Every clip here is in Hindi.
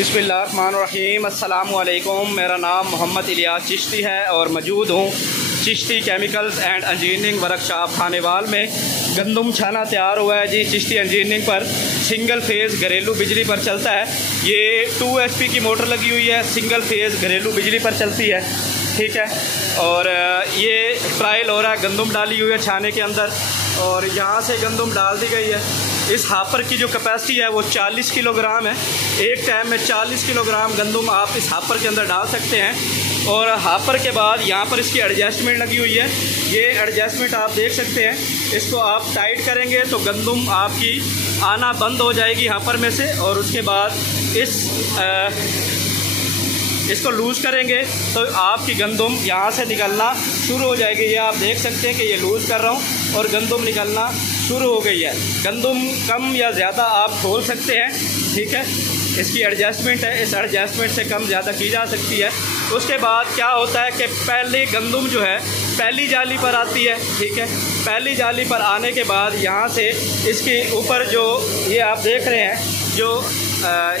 बिस्मिल्लाहिर्रहमानिर्रहीम। अस्सलामु अलैकुम। मेरा नाम मोहम्मद इलियास चिश्ती है और मौजूद हूँ Chishti chemicals and engineering workshop Khanewal में। गंदम छाना तैयार हुआ है जी। चिश्ती इंजीनियरिंग पर सिंगल फेज़ घरेलू बिजली पर चलता है। ये 2 HP की मोटर लगी हुई है, सिंगल फेज़ घरेलू बिजली पर चलती है, ठीक है। और ये ट्रायल हो रहा है, गंदम डाली हुई है छाने के अंदर और यहाँ से गंदम डाल दी गई है। इस हापर की जो कैपेसिटी है वो 40 किलोग्राम है। एक टाइम में 40 किलोग्राम गंदम आप इस हापर के अंदर डाल सकते हैं। और हापर के बाद यहाँ पर इसकी एडजस्टमेंट लगी हुई है। ये एडजस्टमेंट आप देख सकते हैं। इसको आप टाइट करेंगे तो गंदम आपकी आना बंद हो जाएगी हापर में से, और उसके बाद इसको लूज़ करेंगे तो आपकी गंदम यहाँ से निकलना शुरू हो जाएगी। ये आप देख सकते हैं कि ये लूज़ कर रहा हूँ और गंदम निकलना शुरू हो गई है। गंदम कम या ज़्यादा आप खोल सकते हैं, ठीक है। इसकी एडजस्टमेंट है, इस एडजस्टमेंट से कम ज़्यादा की जा सकती है। उसके बाद क्या होता है कि पहले गंदम जो है पहली जाली पर आती है, ठीक है। पहली जाली पर आने के बाद यहाँ से इसके ऊपर जो ये आप देख रहे हैं जो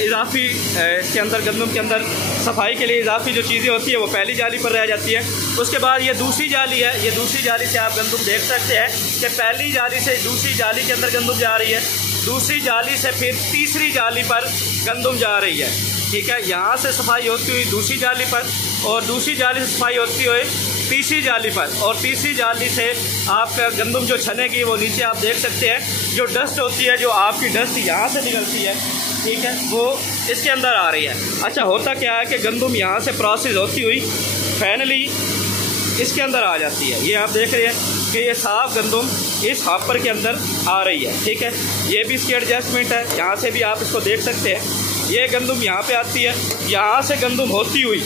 इजाफी इसके अंदर गंदम के अंदर सफाई के लिए इजाफी जो चीज़ें होती है वो पहली जाली पर रह जाती है। उसके बाद ये दूसरी जाली है। ये दूसरी जाली से आप गंदम देख सकते हैं कि पहली जाली से दूसरी जाली के अंदर गंदम जा रही है, दूसरी जाली से फिर तीसरी जाली पर गंदम जा रही है, ठीक है। यहाँ से सफाई होती हुई दूसरी जाली पर और दूसरी जाली से सफाई होती हुई तीसरी जाली पर, और तीसरी जाली से आपका गंदम जो छनेगी वो नीचे आप देख सकते हैं जो डस्ट होती है, जो आपकी डस्ट यहाँ से निकलती है, ठीक है, वो इसके अंदर आ रही है। अच्छा, होता क्या है कि गंदम यहाँ से प्रोसेस होती हुई फाइनली इसके अंदर आ जाती है। ये आप देख रहे हैं कि ये साफ़ गंदम इस हापर के अंदर आ रही है, ठीक है। ये भी इसकी एडजस्टमेंट है, यहाँ से भी आप इसको देख सकते हैं। ये गंदम यहाँ पे आती है, यहाँ से गंदम होती हुई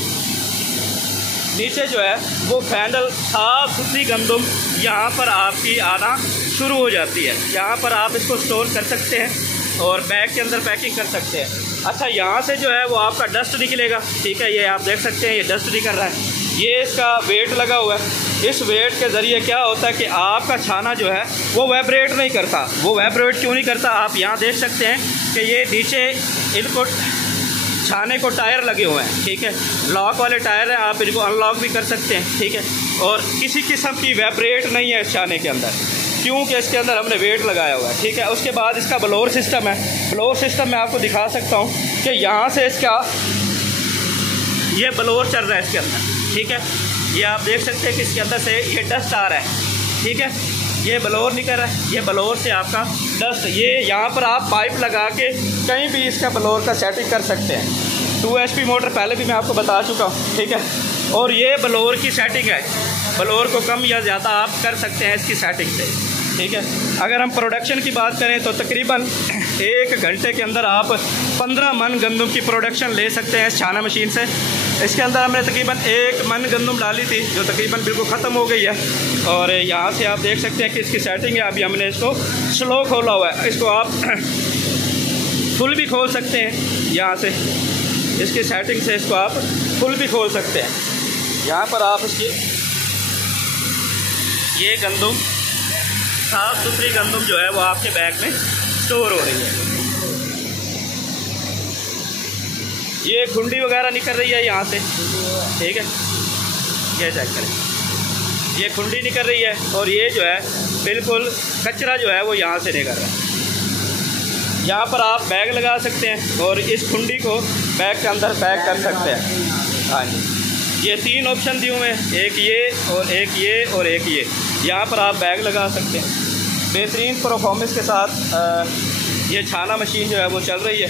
नीचे जो है वो फाइनल साफ़ सुथरी गंदम यहाँ पर आपकी आना शुरू हो जाती है। यहाँ पर आप इसको स्टोर कर सकते हैं और बैग के अंदर पैकिंग कर सकते हैं। अच्छा, यहाँ से जो है वो आपका डस्ट निकलेगा, ठीक है। ये आप देख सकते हैं, ये डस्ट निकल रहा है। ये इसका वेट लगा हुआ है। इस वेट के ज़रिए क्या होता है कि आपका छाना जो है वो वाइब्रेट नहीं करता। वो वाइब्रेट क्यों नहीं करता, आप यहाँ देख सकते हैं कि ये नीचे इनको छाने को टायर लगे हुए हैं, ठीक है। लॉक वाले टायर हैं, आप इनको अनलॉक भी कर सकते हैं, ठीक है। और किसी किस्म की वाइब्रेट नहीं है इस छाने के अंदर, क्योंकि इसके अंदर हमने वेट लगाया हुआ है, ठीक है। उसके बाद इसका ब्लोअर सिस्टम है। ब्लोअर सिस्टम मैं आपको दिखा सकता हूँ कि यहाँ से इसका ये ब्लोअर चल रहा है इसके अंदर, ठीक है। ये आप देख सकते हैं कि इसके अंदर से ये डस्ट आ रहा है, ठीक है। ये ब्लोअर निकल रहा है, ये ब्लोअर से आपका डस्ट, ये यहाँ पर आप पाइप लगा के कहीं भी इसका ब्लोअर का सेटिंग कर सकते हैं। 2 HP मोटर पहले भी मैं आपको बता चुका हूँ, ठीक है। और ये ब्लोअर की सेटिंग है, ब्लोअर को कम या ज़्यादा आप कर सकते हैं इसकी सेटिंग से, ठीक है। अगर हम प्रोडक्शन की बात करें तो तकरीबन 1 घंटे के अंदर आप 15 मन गंदम की प्रोडक्शन ले सकते हैं इस छाना मशीन से। इसके अंदर हमने तकरीबन 1 मन गंदम डाली थी जो तकरीबन बिल्कुल ख़त्म हो गई है। और यहाँ से आप देख सकते हैं कि इसकी सेटिंग है। अभी हमने इसको स्लो खोला हुआ है, इसको आप फुल भी खोल सकते हैं। यहाँ से इसकी सेटिंग से इसको आप फुल भी खोल सकते हैं। यहाँ पर आप इसकी ये गंदम साफ़ सुथरी गंदम जो है वो आपके बैग में स्टोर हो रही है। ये खुंडी वगैरह निकल रही है यहाँ से, ठीक है। ये चेक करें, ये खुंडी निकल रही है और ये जो है बिल्कुल कचरा जो है वो यहाँ से निकल रहा है। यहाँ पर आप बैग लगा सकते हैं और इस खुंडी को बैग के अंदर पैक कर सकते हैं। हाँ जी, ये 3 ऑप्शन दिए हुए हैं, एक ये और एक ये और एक ये। यहाँ पर आप बैग लगा सकते हैं। बेहतरीन परफॉर्मेंस के साथ ये छाना मशीन जो है वो चल रही है।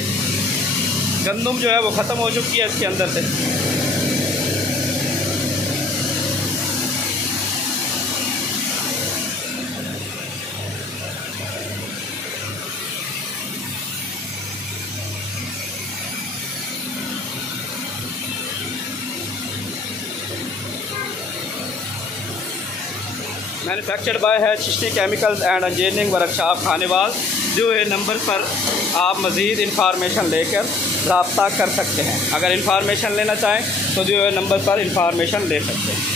गंदम जो है वो ख़त्म हो चुकी है इसके अंदर से। मैन्युफैक्चर्ड बाय है Chishti chemicals and engineering workshop Khanewal. जो है नंबर पर आप मज़ीद इंफॉर्मेशन लेकर रब्ता कर सकते हैं। अगर इंफॉर्मेशन लेना चाहें तो जो है नंबर पर इंफॉर्मेशन ले सकते हैं।